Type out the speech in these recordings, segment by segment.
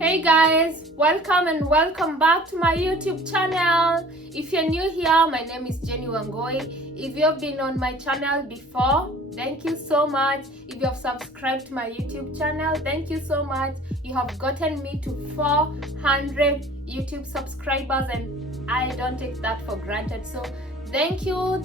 Hey guys, welcome and welcome back to my YouTube channel. If you're new here, my name is Jenny Wangoi. If you've been on my channel before, thank you so much. If you have subscribed to my YouTube channel, thank you so much. You have gotten me to 400 YouTube subscribers and I don't take that for granted. So thank you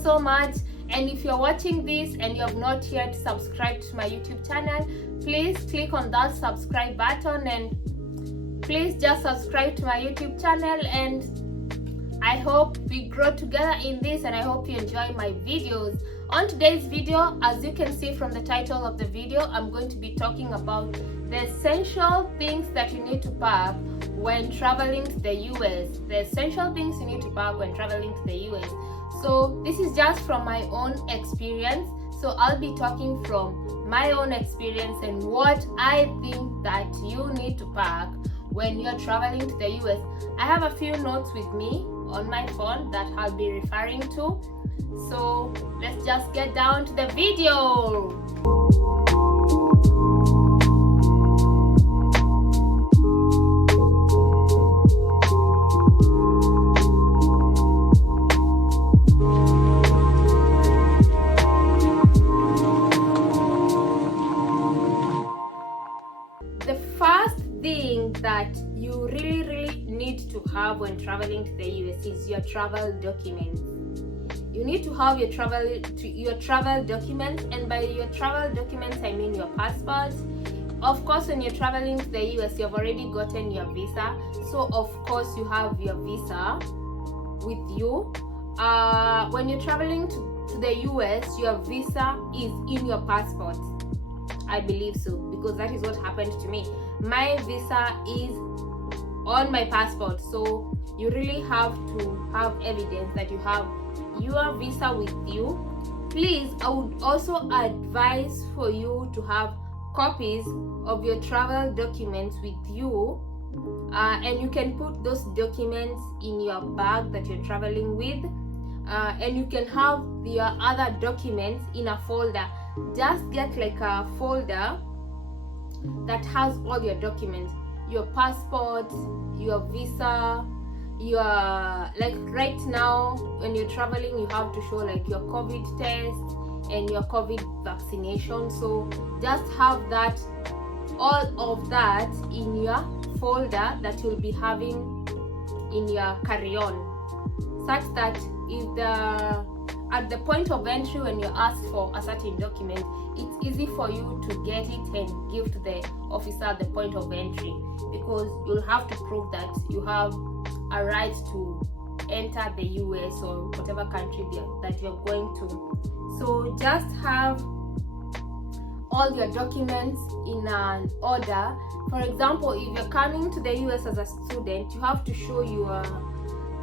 so much. And if you're watching this and you have not yet subscribed to my YouTube channel, please click on that subscribe button and please just subscribe to my YouTube channel. And I hope we grow together in this, and I hope you enjoy my videos. On today's video, as you can see from the title of the video, I'm going to be talking about the essential things that you need to pack when traveling to the US. The essential things you need to pack when traveling to the US. So this is just from my own experience. So I'll be talking from my own experience and what I think that you need to pack when you're traveling to the US. I have a few notes with me on my phone that I'll be referring to. So let's just get down to the video. The first thing that you really need to have when traveling to the US is your travel documents. You need to have your travel documents, and by your travel documents I mean your passport. Of course, when you're traveling to the US, you've already gotten your visa, so of course you have your visa with you. When you're traveling to the US, your visa is in your passport. I believe so, because that is what happened to me. My visa is on my passport, so you really have to have evidence that you have your visa with you. Please, I would also advise for you to have copies of your travel documents with you, and you can put those documents in your bag that you're traveling with, and you can have your other documents in a folder. Just get like a folder that has all your documents, your passport, your visa, your, like right now when you're traveling you have to show like your COVID test and your COVID vaccination. So just have that, all of that in your folder that you'll be having in your carry-on, such that if at the point of entry when you're asked for a certain document, it's easy for you to get it and give to the officer at the point of entry, because you'll have to prove that you have a right to enter the US or whatever country that you're going to. So just have all your documents in an order. For example, if you're coming to the US as a student, you have to show your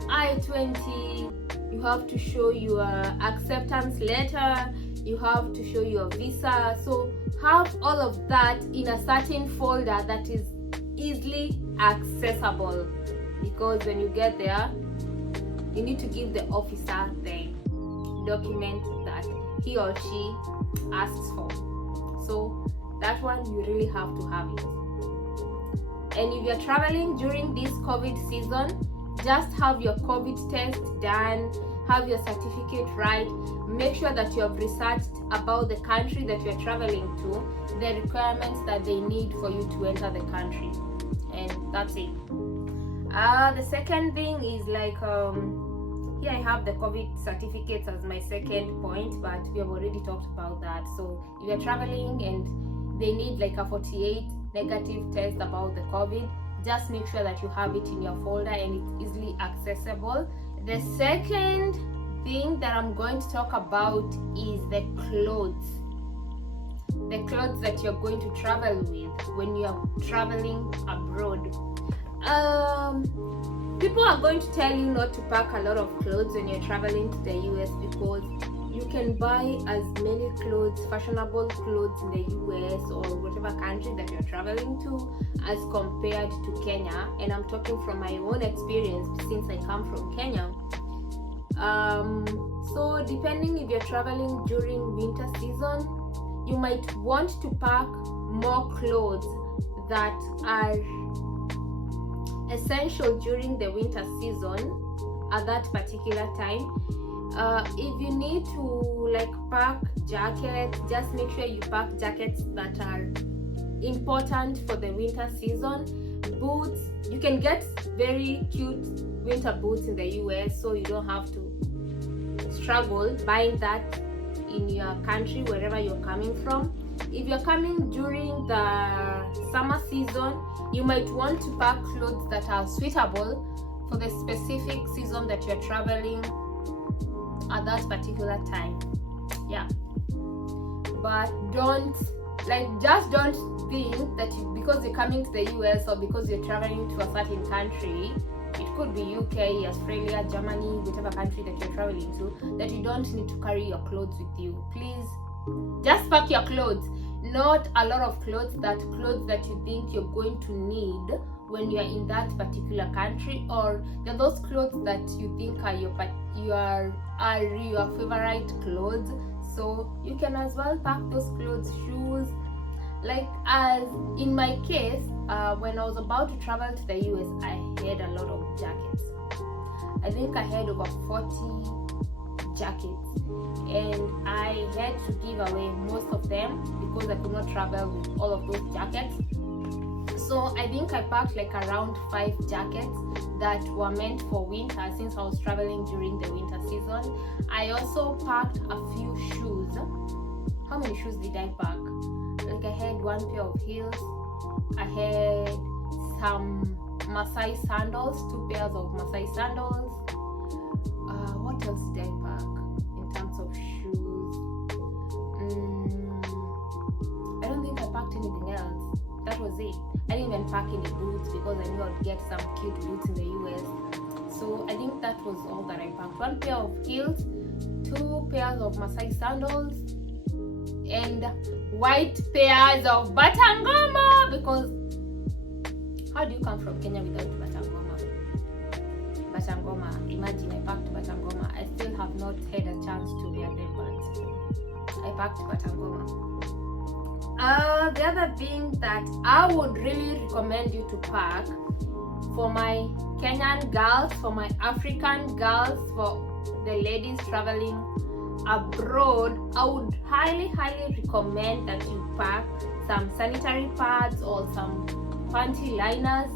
I-20, you have to show your acceptance letter, you have to show your visa. So have all of that in a certain folder that is easily accessible, because when you get there you need to give the officer the document that he or she asks for. So that one you really have to have it. And if you're traveling during this COVID season, just have your COVID test done, have your certificate right, make sure that you have researched about the country that you're traveling to, the requirements that they need for you to enter the country, and that's it. The second thing is like, here I have the COVID certificates as my second point, but we have already talked about that. So if you're traveling and they need like a 48 negative test about the COVID, just make sure that you have it in your folder and it's easily accessible. The second thing that I'm going to talk about is the clothes. The clothes that you're going to travel with when you're traveling abroad. People are going to tell you not to pack a lot of clothes when you're traveling to the US, because you can buy as many clothes, fashionable clothes in the US or whatever country that you're traveling to, as compared to Kenya. And I'm talking from my own experience since I come from Kenya. So depending if you're traveling during winter season, you might want to pack more clothes that are essential during the winter season at that particular time. If you need to like pack jackets, just make sure you pack jackets that are important for the winter season. Boots, you can get very cute winter boots in the US, so you don't have to struggle buying that in your country, wherever you're coming from. If you're coming during the summer season, you might want to pack clothes that are suitable for the specific season that you're traveling at that particular time. Yeah, but just don't think that because you're coming to the US or because you're traveling to a certain country, it could be UK, Australia, Germany, whatever country that you're traveling to, that you don't need to carry your clothes with you. Please just pack your clothes, not a lot of clothes that you think you're going to need when you're in that particular country, or those clothes that you think are your favorite clothes. So you can as well pack those clothes, shoes. Like as in my case, when I was about to travel to the US, I had a lot of jackets. I think I had over 40 jackets, and I had to give away most of them because I could not travel with all of those jackets. So I think I packed like around 5 jackets that were meant for winter, since I was traveling during the winter season. I also packed a few shoes. How many shoes did I pack? Like I had 1 pair of heels. I had some Maasai sandals, 2 pairs of Maasai sandals. What else did I pack in terms of shoes? I don't think I packed anything else. That was it. I didn't even pack any boots because I knew I'd get some cute boots in the US. So I think that was all that I packed. 1 pair of heels, 2 pairs of Maasai sandals, and white pairs of batangoma, because how do you come from Kenya without batangoma? Imagine I packed batangoma. I still have not had a chance to wear them, but I packed batangoma. The other thing that I would really recommend you to pack for my Kenyan girls, for my African girls, for the ladies traveling abroad, I would highly recommend that you pack some sanitary pads or some panty liners,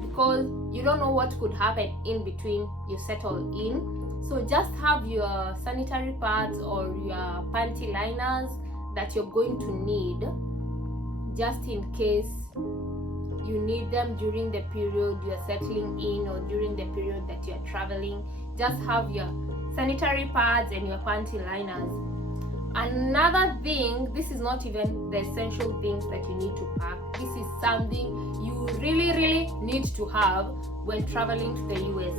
because you don't know what could happen in between you settle in. So just have your sanitary pads or your panty liners that you're going to need, just in case you need them during the period you're settling in or during the period that you're traveling. Just have your sanitary pads and your panty liners. Another thing, this is not even the essential things that you need to pack. This is something you really need to have when traveling to the US.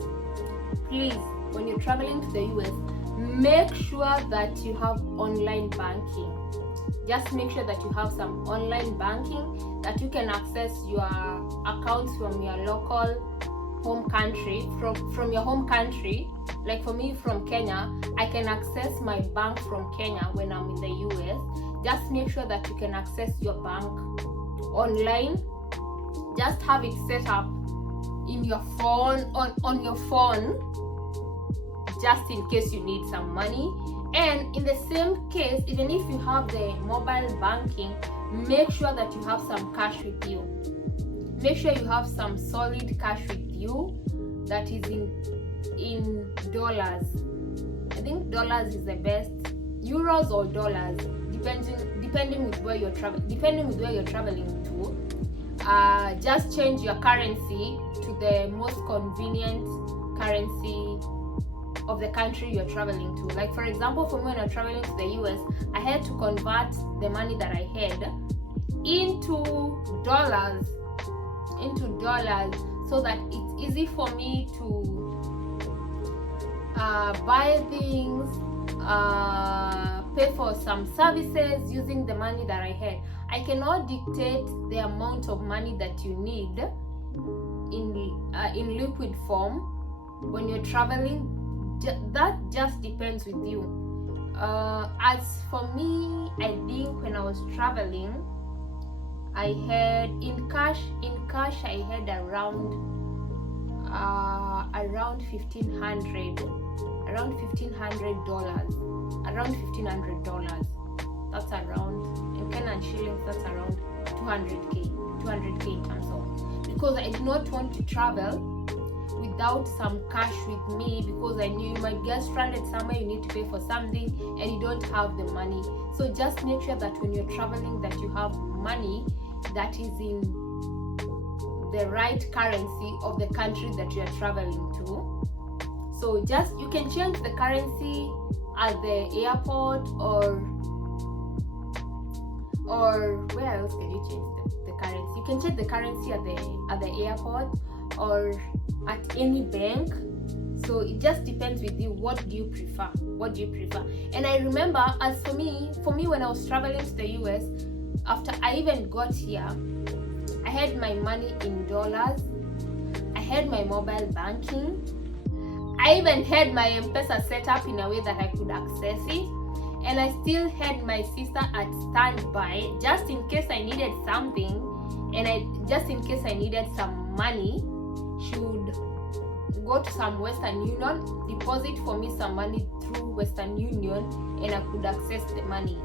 Please, when you're traveling to the US, make sure that you have online banking. Just make sure that you have some online banking, that you can access your accounts from your local home country, from your home country. Like for me from Kenya, I can access my bank from Kenya when I'm in the US. Just make sure that you can access your bank online. Just have it set up in your phone, on your phone, just in case you need some money. And in the same case, even if you have the mobile banking, make sure that you have some cash with you. Make sure you have some solid cash with you that is in dollars. I think dollars is the best. Euros or dollars, depending with where you're traveling to. Just change your currency to the most convenient currency of the country you're traveling to. Like for example, for me, when I'm traveling to the US, I had to convert the money that I had into dollars, so that it's easy for me to buy things, pay for some services using the money that I had. I cannot dictate the amount of money that you need in liquid form when you're traveling. That just depends with you. As for me, I think when I was traveling, I had in cash I had around $1,500. That's around, in Kenyan shillings, that's around 200k in terms of, because I did not want to travel without some cash with me, because I knew you might get stranded somewhere, you need to pay for something and you don't have the money. So just make sure that when you're traveling that you have money that is in the right currency of the country that you are traveling to. So just, you can change the currency at the airport, or where else can you change the currency? You can change the currency at the airport or at any bank. So it just depends with you. What do you prefer? And I remember, as for me when I was traveling to the US, after I even got here, I had my money in dollars, I had my mobile banking, I even had my M-Pesa set up in a way that I could access it, and I still had my sister at standby just in case I needed something, and just in case I needed some money, she would go to some Western Union, deposit for me some money through Western Union, and I could access the money.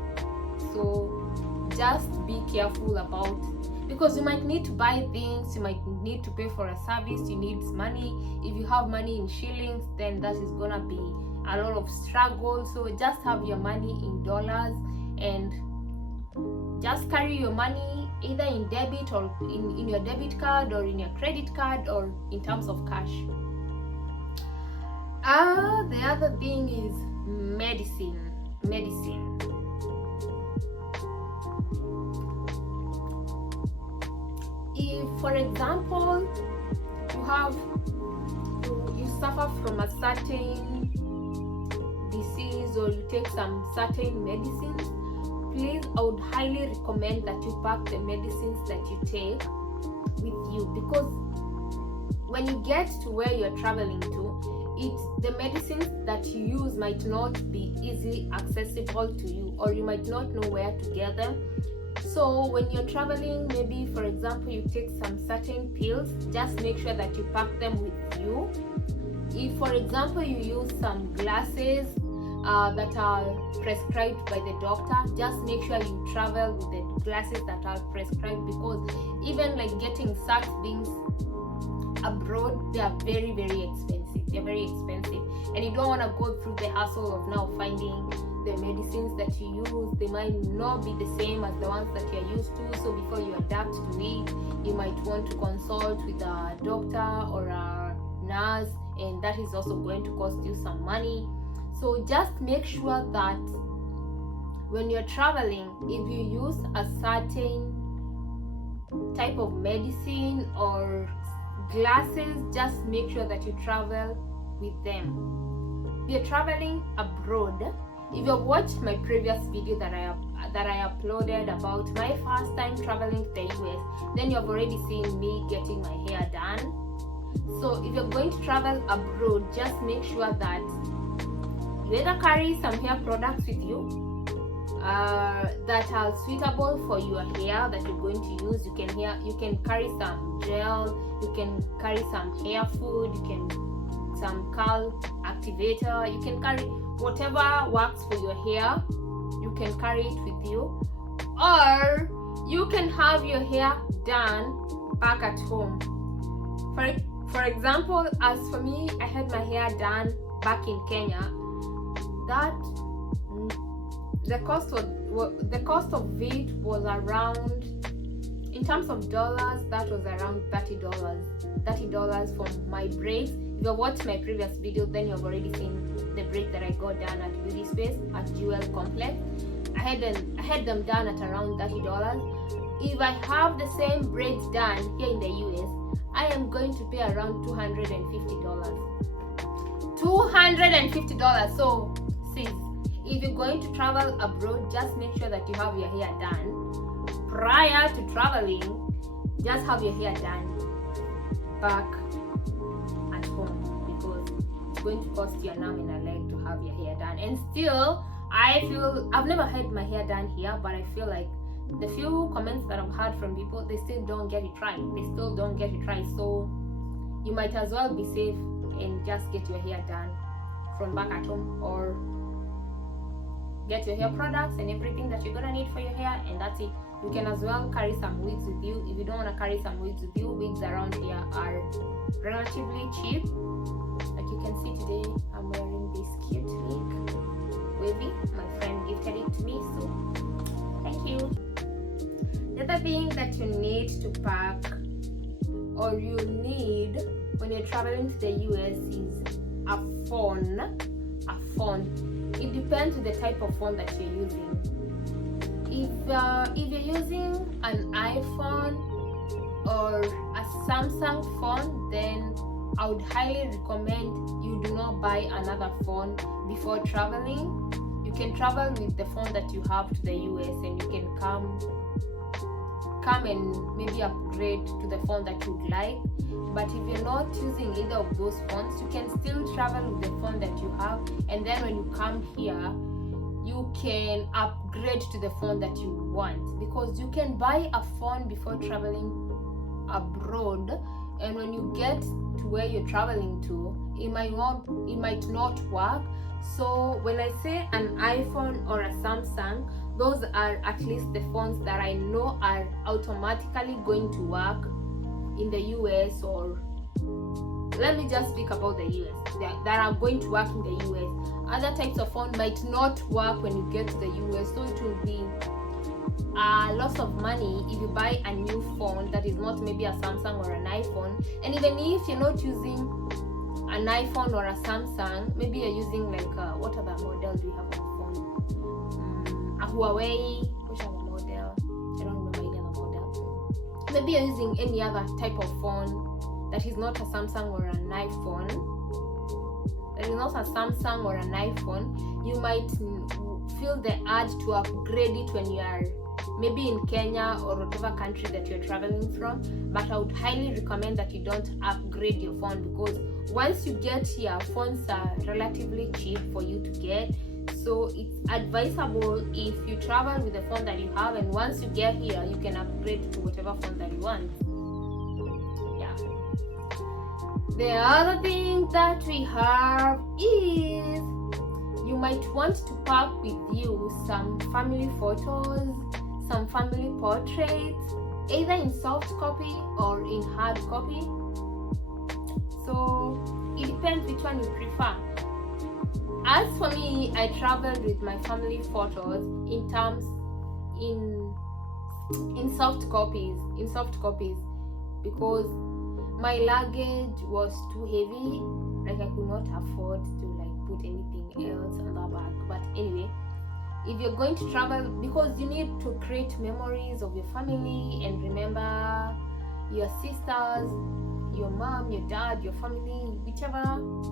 So just be careful about, because you might need to buy things, you might need to pay for a service, you need money. If you have money in shillings, then that is gonna be a lot of struggle. So just have your money in dollars, and just carry your money either in debit or in your debit card, or in your credit card, or in terms of cash. The other thing is medicine. If, for example, you suffer from a certain disease, or you take some certain medicines, please, I would highly recommend that you pack the medicines that you take with you, because when you get to where you're traveling to, the medicines that you use might not be easily accessible to you, or you might not know where to get them. So when you're traveling, maybe for example you take some certain pills, just make sure that you pack them with you. If for example you use some glasses that are prescribed by the doctor, just make sure you travel with the glasses that are prescribed, because even like getting such things abroad, they are very expensive. And you don't want to go through the hassle of now finding the medicines that you use. They might not be the same as the ones that you're used to. So before you adapt to it, you might want to consult with a doctor or a nurse, and that is also going to cost you some money. So just make sure that when you're traveling, if you use a certain type of medicine or glasses, just make sure that you travel with them. If you're traveling abroad, if you've watched my previous video that I uploaded about my first time traveling to the US, then you've already seen me getting my hair done. So if you're going to travel abroad, just make sure that you either carry some hair products with you that are suitable for your hair that you're going to use. You can carry some gel, you can carry some hair food, some curl activator, you can carry whatever works for your hair. You can carry it with you, or you can have your hair done back at home. For example, as for me, I had my hair done back in Kenya. That the cost of it was around, in terms of dollars, that was around $30 for my braids. If you watched my previous video, then you've already seen the braid that I got done at Beauty Space at Jewel Complex. I had them done at around $30. If I have the same braids done here in the US, I am going to pay around $250. $250. So sis, if you're going to travel abroad, just make sure that you have your hair done prior to traveling. Just have your hair done back at home, because it's going to cost you an arm and a leg to have your hair done. And still, I feel, I've never had my hair done here, but I feel like the few comments that I've heard from people, they still don't get it right. So you might as well be safe and just get your hair done from back at home, or get your hair products and everything that you're gonna need for your hair, and that's it. You can as well carry some wigs with you. If you don't want to carry some wigs with you, wigs around here are relatively cheap. Like you can see today, I'm wearing this cute wig, wavy. My friend gifted it to me, so thank you. The other thing that you need to pack, or you need when you're traveling to the US, is a phone. It depends on the type of phone that you're using. If you're using an iPhone or a Samsung phone, then I would highly recommend you do not buy another phone before traveling. You can travel with the phone that you have to the US, and you can come and maybe upgrade to the phone that you'd like. But if you're not using either of those phones, you can still travel with the phone that you have, and then when you come here, you can upgrade to the phone that you want, because you can buy a phone before traveling abroad, and when you get to where you're traveling to, it might not work. So when I say an iPhone or a Samsung, those are at least the phones that I know are automatically going to work in the US, or let me just speak about the US, that are going to work in the US. Other types of phone might not work when you get to the US, so it will be a loss of money if you buy a new phone that is not maybe a Samsung or an iPhone. And even if you're not using an iPhone or a Samsung, maybe you're using like what other model do you have on the phone? A Huawei, which other model? I don't remember any other model. Maybe you're using any other type of phone that is not a Samsung or an iPhone. You might feel the urge to upgrade it when you are maybe in Kenya or whatever country that you're traveling from. But I would highly recommend that you don't upgrade your phone, because once you get here, phones are relatively cheap for you to get. So it's advisable if you travel with the phone that you have, and once you get here, you can upgrade to whatever phone that you want. The other thing that we have is you might want to pack with you some family photos, some family portraits, either in soft copy or in hard copy. So it depends which one you prefer. As for me, I traveled with my family photos in soft copies, because my luggage was too heavy. Like I could not afford to like put anything else on the back. But anyway, if you're going to travel, because you need to create memories of your family and remember your sisters, your mom, your dad, your family, whichever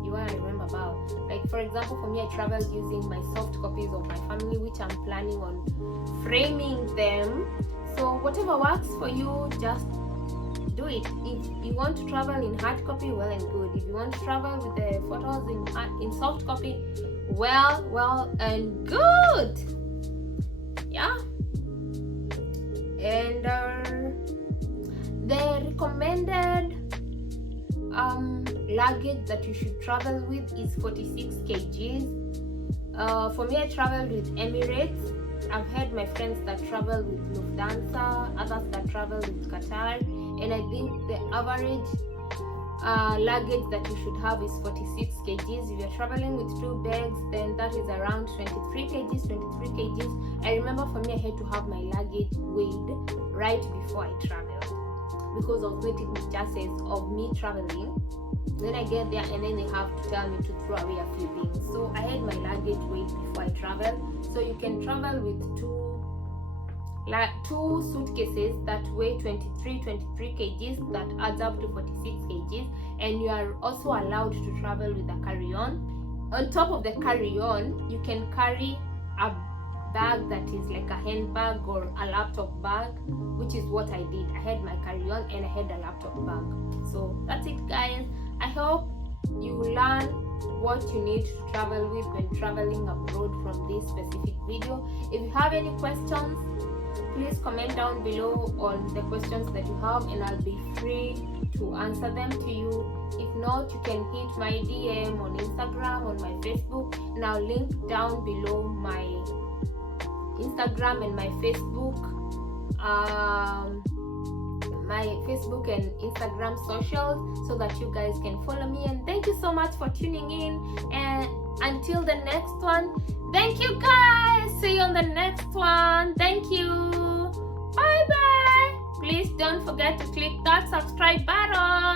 you want to remember about. Like for example, for me, I traveled using my soft copies of my family, which I'm planning on framing them. So whatever works for you, just do it. If you want to travel in hard copy, well and good. If you want to travel with the photos in soft copy, well and good. Yeah. And the recommended luggage that you should travel with is 46 kgs. For me, I traveled with Emirates. I've had my friends that travel with Lufthansa, others that travel with Qatar, and I think the average luggage that you should have is 46 kgs. If you're traveling with 2 bags, then that is around 23 kgs. I remember for me, I had to have my luggage weighed right before I traveled, because I was making chances of me traveling. Then I get there and then they have to tell me to throw away a few things. So I had my luggage weighed before I travel. So you can travel with two suitcases that weigh 23 kgs, that adds up to 46 kgs, and you are also allowed to travel with a carry-on. On top of the carry-on, you can carry a bag that is like a handbag or a laptop bag, which is what I did. I had my carry-on and I had a laptop bag. So that's it, guys. I hope you learn what you need to travel with when traveling abroad from this specific video. If you have any questions, please comment down below on the questions that you have, and I'll be free to answer them to you. If not, you can hit my DM on Instagram, on my Facebook, and I'll link down below my Instagram and my Facebook and Instagram socials, so that you guys can follow me. And thank you so much for tuning in, and until the next one, thank you guys. See you on the next one. Thank you. Bye bye. Please don't forget to click that subscribe button.